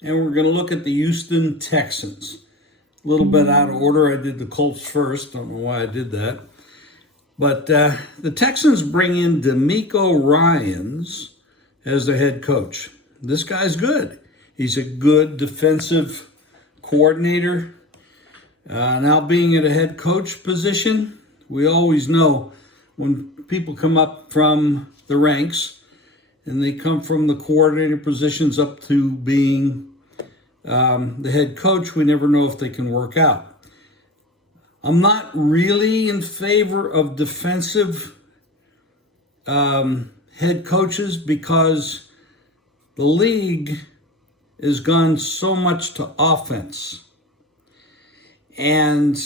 And we're going to look at the Houston Texans. A little bit out of order. I did the Colts first. Don't know why I did that. But the Texans bring in DeMeco Ryans as their head coach. This guy's good. He's a good defensive coordinator. Now being at a head coach position, we always know when people come up from the ranks and they come from the coordinator positions up to being the head coach, we never know if they can work out. I'm not really in favor of defensive head coaches because the league has gone so much to offense. And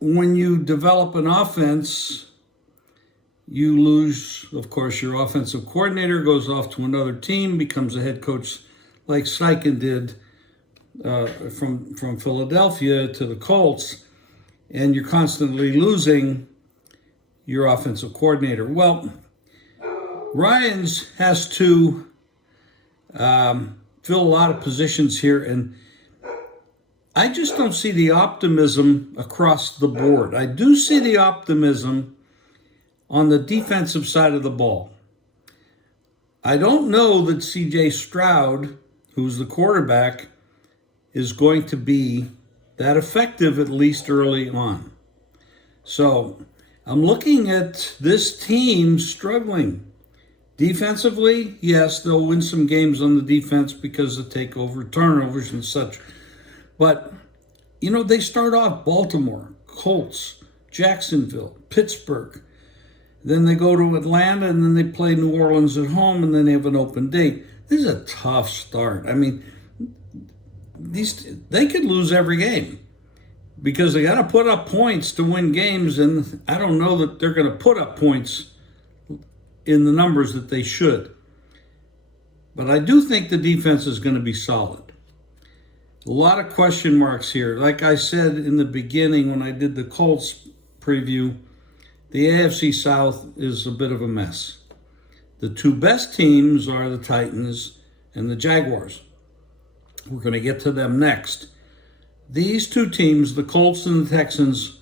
when you develop an offense, you lose, of course, your offensive coordinator, goes off to another team, becomes a head coach like Steichen did from Philadelphia to the Colts, and you're constantly losing your offensive coordinator. Well, Ryans has to fill a lot of positions here, and I just don't see the optimism across the board. I do see the optimism on the defensive side of the ball. I don't know that C.J. Stroud, who's the quarterback, is going to be that effective, at least early on. So I'm looking at this team struggling. Defensively, yes, they'll win some games on the defense because of takeover, turnovers and such. But, you know, they start off Baltimore, Colts, Jacksonville, Pittsburgh. Then they go to Atlanta, and then they play New Orleans at home, and then they have an open date. This is a tough start. I mean, they could lose every game because they got to put up points to win games, and I don't know that they're going to put up points in the numbers that they should. But I do think the defense is going to be solid. A lot of question marks here. Like I said in the beginning when I did the Colts preview, the AFC South is a bit of a mess. The two best teams are the Titans and the Jaguars. We're going to get to them next. These two teams, the Colts and the Texans,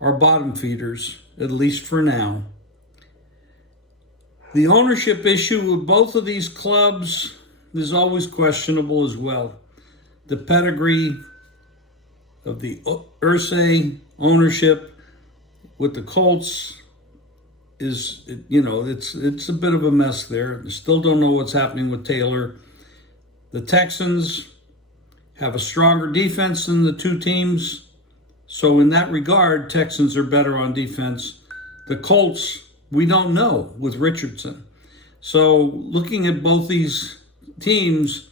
are bottom feeders, at least for now. The ownership issue with both of these clubs is always questionable as well. The pedigree of the Irsay ownership with the Colts is, it's a bit of a mess there. Still don't know what's happening with Taylor. The Texans have a stronger defense than the two teams. So in that regard, Texans are better on defense. The Colts, we don't know with Richardson. So looking at both these teams,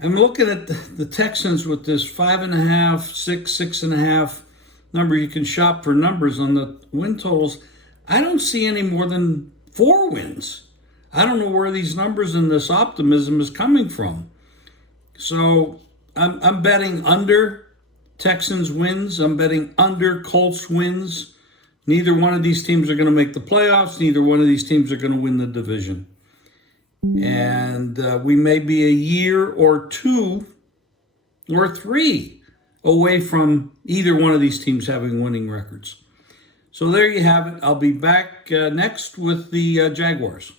I'm looking at the Texans with this 5.5, 6.5 number. You can shop for numbers on the win totals. I don't see any more than 4 wins. I don't know where these numbers and this optimism is coming from. So I'm betting under Texans wins. I'm betting under Colts wins. Neither one of these teams are going to make the playoffs. Neither one of these teams are going to win the division. And we may be a year or 2 or 3 away from either one of these teams having winning records. So there you have it. I'll be back next with the Jaguars.